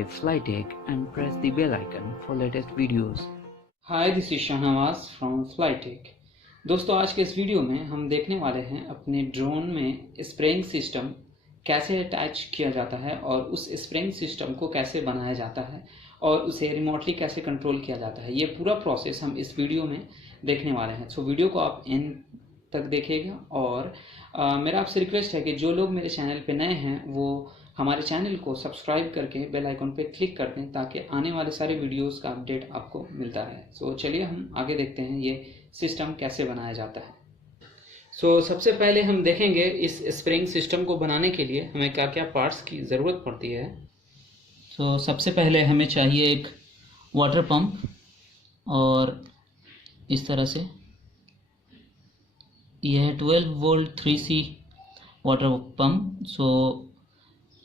subscribe Flytech and press the bell icon for latest videos. Hi this is Shahnawaz from Flytech. दोस्तों, आज के इस video में हम देखने वाले हैं अपने ड्रोन में स्प्रेइंग सिस्टम कैसे अटैच किया जाता है और उस स्प्रेइंग सिस्टम को कैसे बनाया जाता है और उसे रिमोटली कैसे कंट्रोल किया जाता है। ये पूरा प्रोसेस हम इस वीडियो में देखने वाले हैं। सो वीडियो को आप एंड तक देखिएगा और मेरा आपसे रिक्वेस्ट है कि जो लोग मेरे चैनल पे नए हैं वो हमारे चैनल को सब्सक्राइब करके बेल आइकन पे क्लिक कर दें ताकि आने वाले सारे वीडियोस का अपडेट आपको मिलता रहे। सो चलिए हम आगे देखते हैं ये सिस्टम कैसे बनाया जाता है। सो सबसे पहले हम देखेंगे इस स्प्रेइंग सिस्टम को बनाने के लिए हमें क्या क्या पार्ट्स की ज़रूरत पड़ती है। सो सबसे पहले हमें चाहिए एक वाटर पंप और इस तरह से यह है 12 वोल्ट 3C वाटर पंप। सो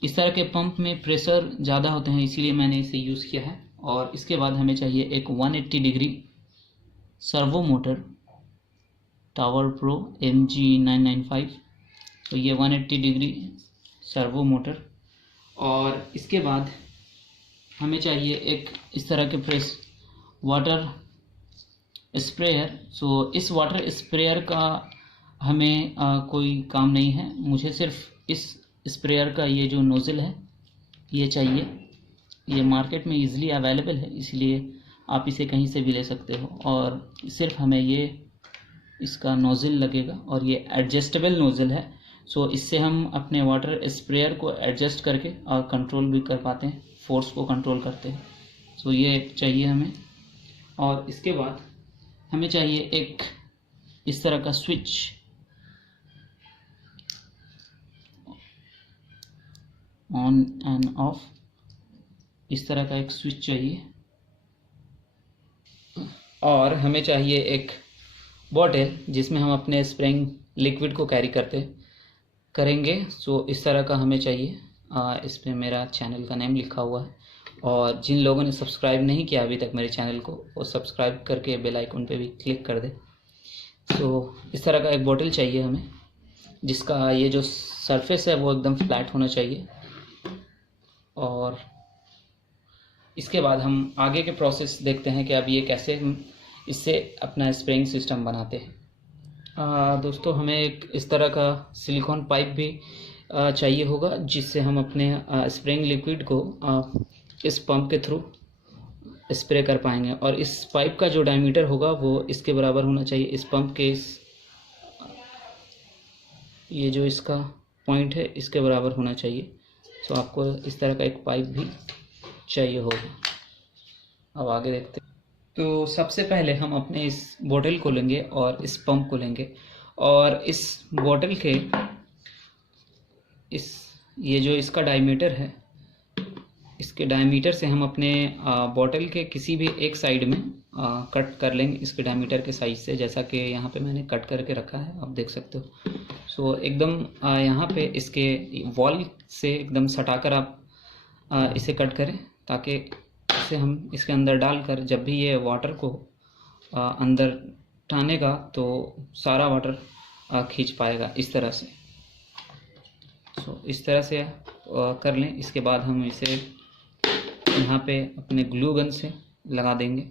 इस तरह के पंप में प्रेशर ज़्यादा होते हैं इसलिए मैंने इसे यूज़ किया है। और इसके बाद हमें चाहिए एक 180 degree servo motor tower pro MG995। तो ये 180 डिग्री सर्वो मोटर। और इसके बाद हमें चाहिए एक इस तरह के वाटर स्प्रेयर। सो इस वाटर स्प्रेयर का हमें कोई काम नहीं है, मुझे सिर्फ इस स्प्रेयर का ये जो नोज़ल है ये चाहिए। ये मार्केट में इजीली अवेलेबल है इसलिए आप इसे कहीं से भी ले सकते हो। और सिर्फ हमें ये इसका नोज़ल लगेगा और ये एडजस्टेबल नोज़ल है। सो इससे हम अपने वाटर स्प्रेयर को एडजस्ट करके और कंट्रोल भी कर पाते हैं, फोर्स को कंट्रोल करते हैं। सो ये चाहिए हमें। और इसके बाद हमें चाहिए एक इस तरह का स्विच, ऑन एंड ऑफ, इस तरह का एक स्विच चाहिए। और हमें चाहिए एक बॉटल जिसमें हम अपने स्प्रेइंग लिक्विड को कैरी करेंगे। सो इस तरह का हमें चाहिए। इस पर मेरा चैनल का नेम लिखा हुआ है और जिन लोगों ने सब्सक्राइब नहीं किया अभी तक मेरे चैनल को वो सब्सक्राइब करके बेल आइकन पे भी क्लिक कर दे। सो इस तरह का एक बॉटल चाहिए हमें जिसका ये जो सरफेस है वो एकदम फ्लैट होना चाहिए। और इसके बाद हम आगे के प्रोसेस देखते हैं कि अब ये कैसे इससे अपना स्प्रेइंग सिस्टम बनाते हैं। दोस्तों, हमें एक इस तरह का सिलिकॉन पाइप भी चाहिए होगा जिससे हम अपने स्प्रेइंग लिक्विड को इस पंप के थ्रू स्प्रे कर पाएंगे। और इस पाइप का जो डायमीटर होगा वो इसके बराबर होना चाहिए। इस पंप के ये जो इसका पॉइंट है इसके बराबर होना चाहिए। सो आपको इस तरह का एक पाइप भी चाहिए होगा। अब आगे देखते हैं। तो सबसे पहले हम अपने इस बोतल को लेंगे और इस पंप को लेंगे और इस बोतल के ये जो इसका डायमीटर है इसके डायमीटर से हम अपने बोतल के किसी भी एक साइड में कट कर लेंगे इसके डायमीटर के साइज से, जैसा कि यहाँ पे मैंने कट करके रखा है, आप देख सकते हो। सो एकदम यहाँ पे इसके वॉल से एकदम सटाकर आप इसे कट करें ताकि इसे हम इसके अंदर डालकर जब भी ये वाटर को अंदर टानेगा तो सारा वाटर खींच पाएगा इस तरह से। सो इस तरह से कर लें। इसके बाद हम इसे यहाँ पे अपने ग्लू गन से लगा देंगे।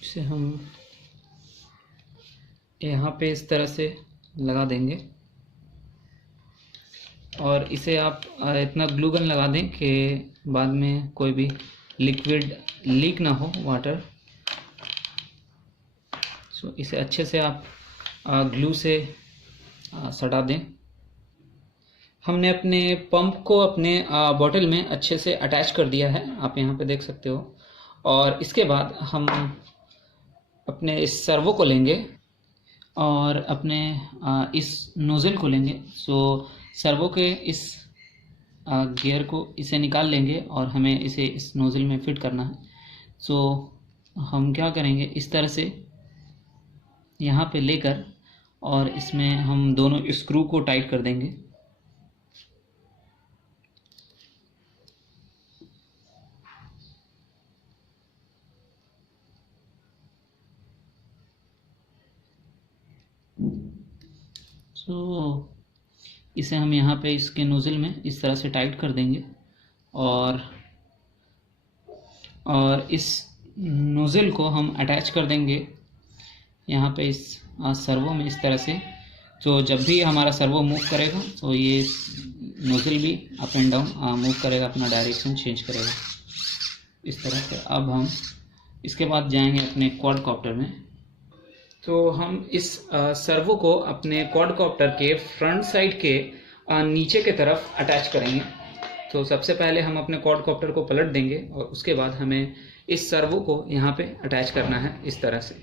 इसे हम यहाँ पे इस तरह से लगा देंगे और इसे आप इतना ग्लू गन लगा दें कि बाद में कोई भी लिक्विड लीक ना हो, वाटर। सो इसे अच्छे से आप ग्लू से सटा दें। हमने अपने पंप को अपने बॉटल में अच्छे से अटैच कर दिया है, आप यहाँ पे देख सकते हो। और इसके बाद हम अपने इस सर्वो को लेंगे और अपने इस नोज़ल को लेंगे। सो सर्वो के इस गियर को इसे निकाल लेंगे और हमें इसे इस नोज़ल में फिट करना है। सो हम क्या करेंगे, इस तरह से यहाँ पे लेकर और इसमें हम दोनों स्क्रू को टाइट कर देंगे। सो इसे हम यहाँ पे इसके नोज़ल में इस तरह से टाइट कर देंगे और इस नोज़ल को हम अटैच कर देंगे यहाँ पे इस सर्वो में इस तरह से। तो जब भी हमारा सर्वो मूव करेगा तो ये नोज़ल भी अप एंड डाउन मूव करेगा, अपना डायरेक्शन चेंज करेगा इस तरह से। अब हम इसके बाद जाएंगे अपने क्वाडकॉप्टर में। तो हम इस सर्वो को अपने क्वाडकॉप्टर के फ्रंट साइड के नीचे के तरफ अटैच करेंगे। तो सबसे पहले हम अपने क्वाडकॉप्टर को पलट देंगे और उसके बाद हमें इस सर्वो को यहाँ पे अटैच करना है इस तरह से।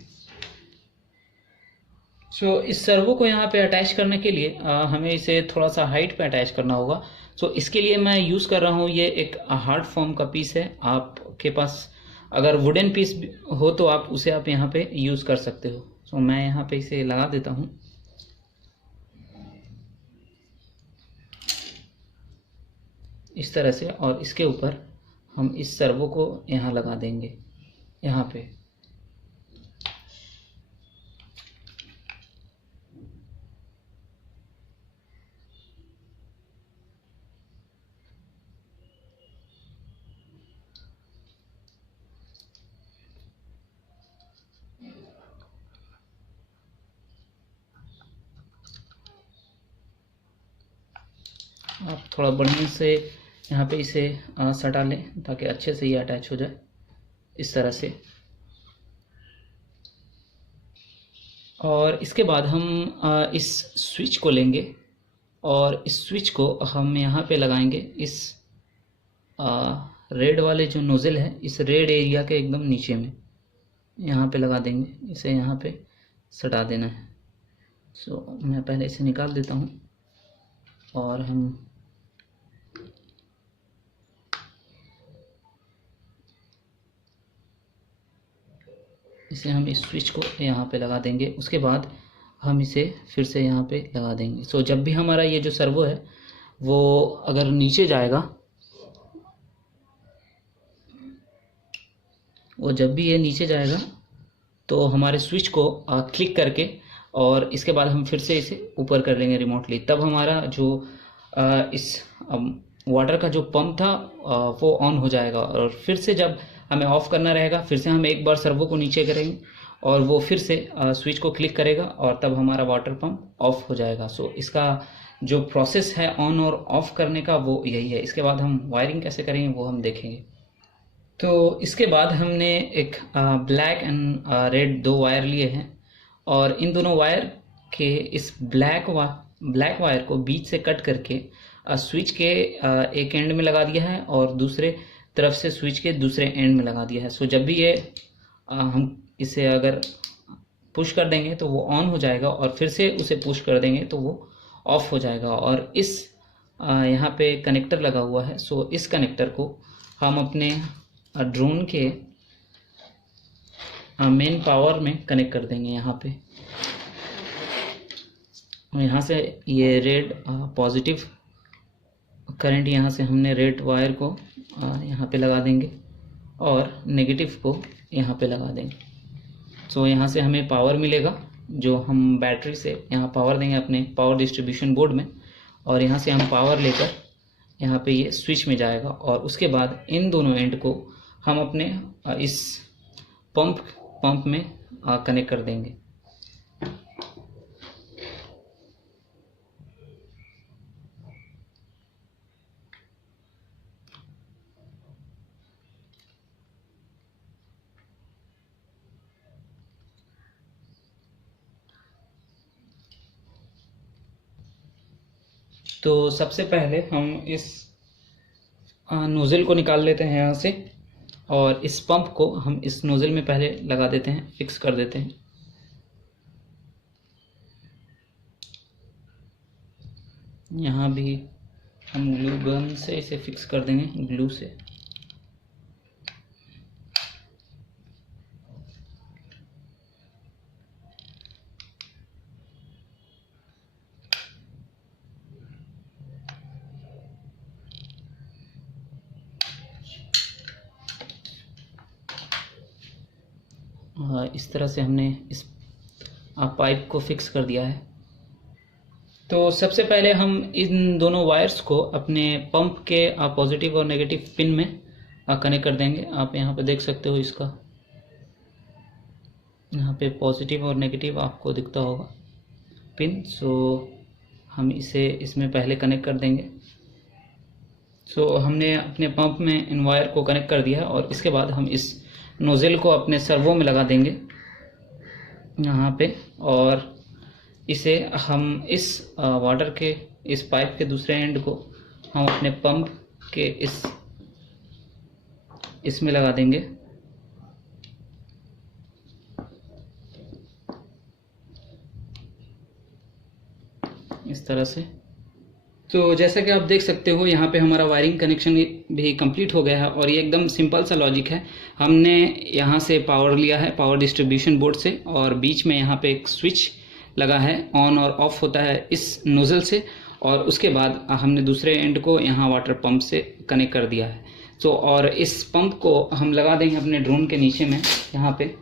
सो इस सर्वो को यहाँ पे अटैच करने के लिए हमें इसे थोड़ा सा हाइट पे अटैच करना होगा। सो इसके लिए मैं यूज़ कर रहा हूँ ये एक हार्ड फॉर्म का पीस है। आपके पास अगर वुडन पीस हो तो आप उसे यहाँ पे यूज़ कर सकते हो। सो मैं यहाँ पे इसे लगा देता हूँ। इस तरह से, और इसके ऊपर हम इस सर्वो को यहाँ लगा देंगे यहाँ पे। आप थोड़ा बढ़िया से यहाँ पे इसे सटा लें ताकि अच्छे से ये अटैच हो जाए इस तरह से। और इसके बाद हम इस स्विच को लेंगे और इस स्विच को हम यहाँ पे लगाएंगे इस रेड वाले जो नोज़ल है, इस रेड एरिया के एकदम नीचे में यहाँ पे लगा देंगे। इसे यहाँ पे सटा देना है। सो मैं पहले इसे निकाल देता हूँ और हम इस स्विच को यहाँ पे लगा देंगे। उसके बाद हम इसे फिर से यहाँ पे लगा देंगे। सो जब भी हमारा ये जो सर्वो है वो अगर नीचे जाएगा, जब भी ये नीचे जाएगा तो हमारे स्विच को क्लिक करके और इसके बाद हम फिर से इसे ऊपर कर लेंगे रिमोटली। तब हमारा जो इस वाटर का जो पंप था वो ऑन हो जाएगा। और फिर से जब हमें ऑफ़ करना रहेगा, फिर से हम एक बार सर्वो को नीचे करेंगे और वो फिर से स्विच को क्लिक करेगा और तब हमारा वाटर पंप ऑफ हो जाएगा। सो इसका जो प्रोसेस है ऑन और ऑफ़ करने का वो यही है। इसके बाद हम वायरिंग कैसे करेंगे वो हम देखेंगे। तो इसके बाद हमने एक ब्लैक एंड रेड दो वायर लिए हैं और इन दोनों वायर के इस ब्लैक वायर को बीच से कट करके स्विच के एक एंड में लगा दिया है और दूसरे तरफ से स्विच के दूसरे एंड में लगा दिया है। सो जब भी ये हम इसे अगर पुश कर देंगे तो वो ऑन हो जाएगा और फिर से उसे पुश कर देंगे तो वो ऑफ हो जाएगा। और इस यहाँ पे कनेक्टर लगा हुआ है। सो इस कनेक्टर को हम अपने ड्रोन के मेन पावर में कनेक्ट कर देंगे यहाँ पे। यहाँ से ये रेड पॉजिटिव करंट यहाँ से हमने रेड वायर को यहाँ पे लगा देंगे और नेगेटिव को यहाँ पे लगा देंगे। सो यहाँ से हमें पावर मिलेगा जो हम बैटरी से यहाँ पावर देंगे अपने पावर डिस्ट्रीब्यूशन बोर्ड में और यहाँ से हम पावर लेकर यहाँ पे ये स्विच में जाएगा और उसके बाद इन दोनों एंड को हम अपने इस पंप में कनेक्ट कर देंगे। तो सबसे पहले हम इस नोज़ल को निकाल लेते हैं यहाँ से और इस पंप को हम इस नोज़ल में पहले लगा देते हैं, फिक्स कर देते हैं। यहाँ भी हम ग्लू गन से इसे फिक्स कर देंगे, ग्लू से। इस तरह से हमने इस पाइप को फिक्स कर दिया है। तो सबसे पहले हम इन दोनों वायर्स को अपने पंप के पॉजिटिव और नेगेटिव पिन में कनेक्ट कर देंगे। आप यहाँ पे देख सकते हो, इसका यहाँ पे पॉजिटिव और नेगेटिव आपको दिखता होगा पिन। सो हम इसे इसमें पहले कनेक्ट कर देंगे। सो हमने अपने पंप में इन वायर को कनेक्ट कर दिया है और इसके बाद हम इस नोज़ल को अपने सर्वो में लगा देंगे यहाँ पे, और इसे हम इस वाटर के इस पाइप के दूसरे एंड को हम अपने पंप के इसमें लगा देंगे। इस तरह से। तो जैसा कि आप देख सकते हो, यहाँ पे हमारा वायरिंग कनेक्शन भी कंप्लीट हो गया है और ये एकदम सिंपल सा लॉजिक है। हमने यहाँ से पावर लिया है पावर डिस्ट्रीब्यूशन बोर्ड से, और बीच में यहाँ पे एक स्विच लगा है, ऑन और ऑफ होता है इस नोज़ल से, और उसके बाद हमने दूसरे एंड को यहाँ वाटर पंप से कनेक्ट कर दिया है। तो और इस पंप को हम लगा देंगे अपने ड्रोन के नीचे में, यहाँ पे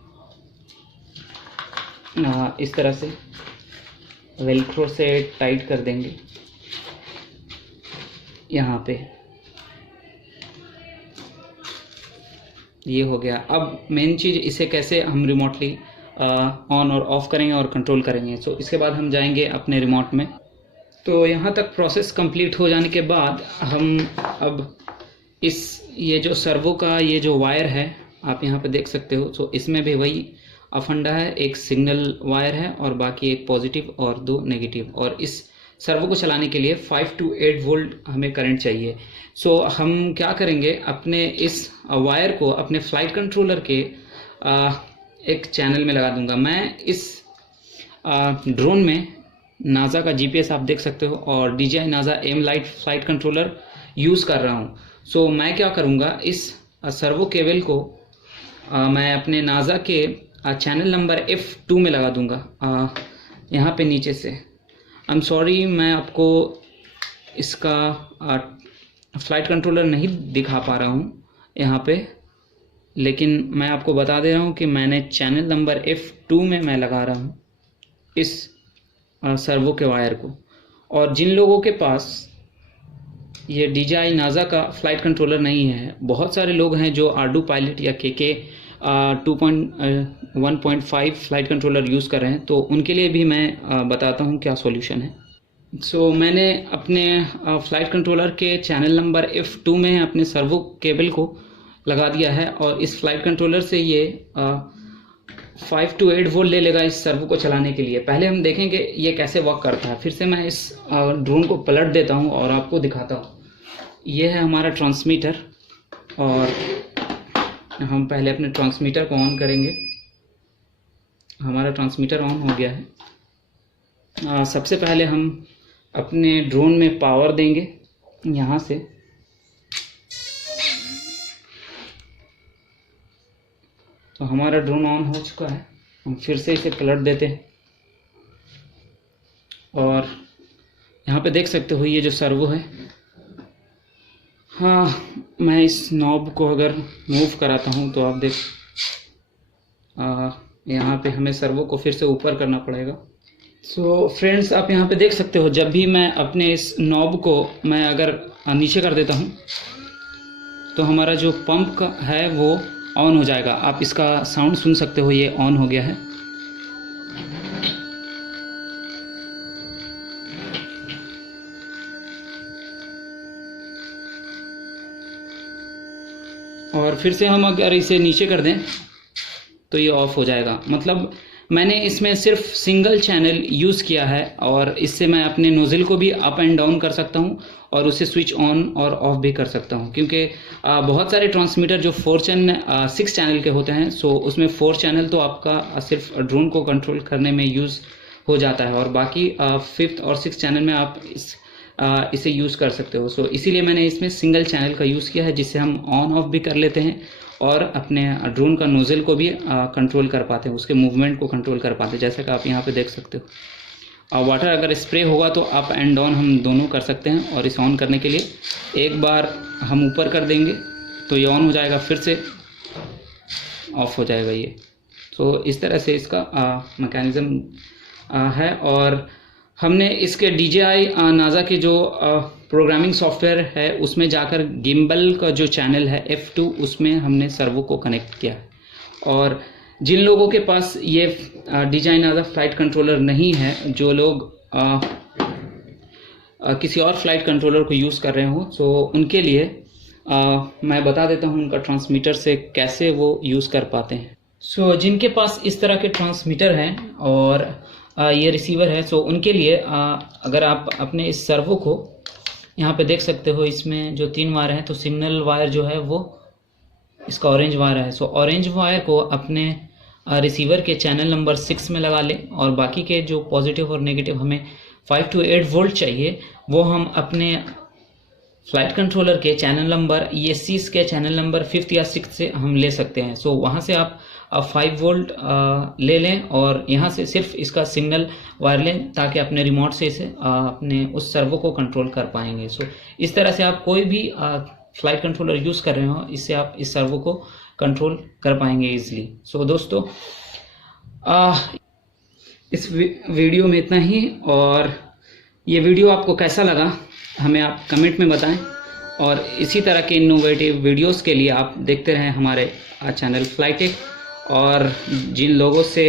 इस तरह से वेलक्रो से टाइट कर देंगे यहाँ पे। ये हो गया। अब मेन चीज़, इसे कैसे हम रिमोटली ऑन और ऑफ करेंगे और कंट्रोल करेंगे। तो इसके बाद हम जाएंगे अपने रिमोट में। तो यहाँ तक प्रोसेस कंप्लीट हो जाने के बाद हम अब ये जो सर्वो का ये जो वायर है, आप यहाँ पे देख सकते हो। तो इसमें भी वही फंडा है, एक सिग्नल वायर है और बाकी एक पॉजिटिव और 2 नेगेटिव। और इस सर्वो को चलाने के लिए 5 to 8 वोल्ट हमें करंट चाहिए। सो हम क्या करेंगे, अपने इस वायर को अपने फ्लाइट कंट्रोलर के एक चैनल में लगा दूंगा। मैं इस ड्रोन में नासा का जीपीएस आप देख सकते हो और DJI Naza M lite flight controller use कर रहा हूँ। सो मैं क्या करूँगा, इस सर्वो केबल को मैं अपने नासा के चैनल नंबर F2 में लगा दूंगा, यहाँ पे नीचे से। आई एम सॉरी, मैं आपको इसका फ्लाइट कंट्रोलर नहीं दिखा पा रहा हूँ यहाँ पे, लेकिन मैं आपको बता दे रहा हूँ कि मैंने चैनल नंबर F2 में मैं लगा रहा हूँ इस सर्वो के वायर को। और जिन लोगों के पास ये DJI नासा का फ्लाइट कंट्रोलर नहीं है, बहुत सारे लोग हैं जो आर्डू पायलट या KK 2.1.5 फ्लाइट कंट्रोलर यूज़ कर रहे हैं, तो उनके लिए भी मैं बताता हूँ क्या सॉल्यूशन है। सो मैंने अपने फ्लाइट कंट्रोलर के चैनल नंबर F2 में अपने सर्वो केबल को लगा दिया है और इस फ्लाइट कंट्रोलर से ये 5 to 8 वोल्ट ले लेगा इस सर्वो को चलाने के लिए। पहले हम देखेंगे ये कैसे वर्क करता है। फिर से मैं इस ड्रोन को पलट देता हूँ और आपको दिखाता हूँ। ये है हमारा ट्रांसमीटर, और हम पहले अपने ट्रांसमीटर को ऑन करेंगे। हमारा ट्रांसमीटर ऑन हो गया है। सबसे पहले हम अपने ड्रोन में पावर देंगे यहाँ से। तो हमारा ड्रोन ऑन हो चुका है। हम फिर से इसे पलट देते हैं और यहाँ पे देख सकते हो ये जो सर्वो है, हाँ, मैं इस नॉब को अगर मूव कराता हूँ तो आप देख यहाँ पे हमें सर्वो को फिर से ऊपर करना पड़ेगा। सो फ्रेंड्स, आप यहाँ पे देख सकते हो, जब भी मैं अपने इस नॉब को मैं अगर नीचे कर देता हूँ तो हमारा जो पंप का है वो ऑन हो जाएगा। आप इसका साउंड सुन सकते हो, ये ऑन हो गया है। और फिर से हम अगर इसे नीचे कर दें तो ये ऑफ हो जाएगा। मतलब मैंने इसमें सिर्फ सिंगल चैनल यूज़ किया है और इससे मैं अपने नोज़ल को भी अप एंड डाउन कर सकता हूं और उसे स्विच ऑन और ऑफ भी कर सकता हूं, क्योंकि बहुत सारे ट्रांसमीटर जो 6 चैनल के होते हैं, सो उसमें 4 चैनल तो आपका सिर्फ ड्रोन को कंट्रोल करने में यूज़ हो जाता है और बाकी 5th और 6th चैनल में आप इसे यूज़ कर सकते हो। सो इसीलिए मैंने इसमें सिंगल चैनल का यूज़ किया है, जिससे हम ऑन ऑफ भी कर लेते हैं और अपने ड्रोन का नोज़ल को भी कंट्रोल कर पाते हैं, उसके मूवमेंट को कंट्रोल कर पाते हैं, जैसा कि आप यहाँ पे देख सकते हो। वाटर अगर स्प्रे होगा तो अप एंड डाउन हम दोनों कर सकते हैं। और इसे ऑन करने के लिए एक बार हम ऊपर कर देंगे तो ये ऑन हो जाएगा, फिर से ऑफ हो जाएगा ये। तो इस तरह से इसका मैकेनिज़्म है। और हमने इसके DJI नाज़ा के जो प्रोग्रामिंग सॉफ्टवेयर है उसमें जाकर गिम्बल का जो चैनल है F2 उसमें हमने सर्वो को कनेक्ट किया। और जिन लोगों के पास ये DJI नाज़ा फ्लाइट कंट्रोलर नहीं है, जो लोग किसी और फ्लाइट कंट्रोलर को यूज़ कर रहे हो, तो उनके लिए मैं बता देता हूँ उनका ट्रांसमीटर से कैसे वो यूज़ कर पाते हैं। सो जिनके पास इस तरह के ट्रांसमीटर हैं और ये रिसीवर है, सो उनके लिए अगर आप अपने इस सर्वो को यहाँ पे देख सकते हो, इसमें जो 3 वायर हैं, तो सिग्नल वायर जो है वो इसका ऑरेंज वायर है। सो ऑरेंज वायर को अपने रिसीवर के चैनल नंबर 6 में लगा लें और बाकी के जो पॉजिटिव और नेगेटिव हमें 5 to 8 वोल्ट चाहिए वो हम अपने फ्लाइट कंट्रोलर के चैनल नंबर ESCs के चैनल नंबर 5th या 6th से हम ले सकते हैं। सो वहाँ से आप 5 वोल्ट ले लें और यहाँ से सिर्फ इसका सिग्नल वायर लें, ताकि अपने रिमोट से इसे अपने उस सर्वो को कंट्रोल कर पाएंगे। सो इस तरह से आप कोई भी फ्लाइट कंट्रोलर यूज़ कर रहे हो, इससे आप इस सर्वो को कंट्रोल कर पाएंगे ईजिली। सो दोस्तों इस वीडियो में इतना ही, और ये वीडियो आपको कैसा लगा हमें आप कमेंट में बताएं। और इसी तरह के इनोवेटिव वीडियोस के लिए आप देखते रहें हमारे चैनल फ्लाइटेक। और जिन लोगों से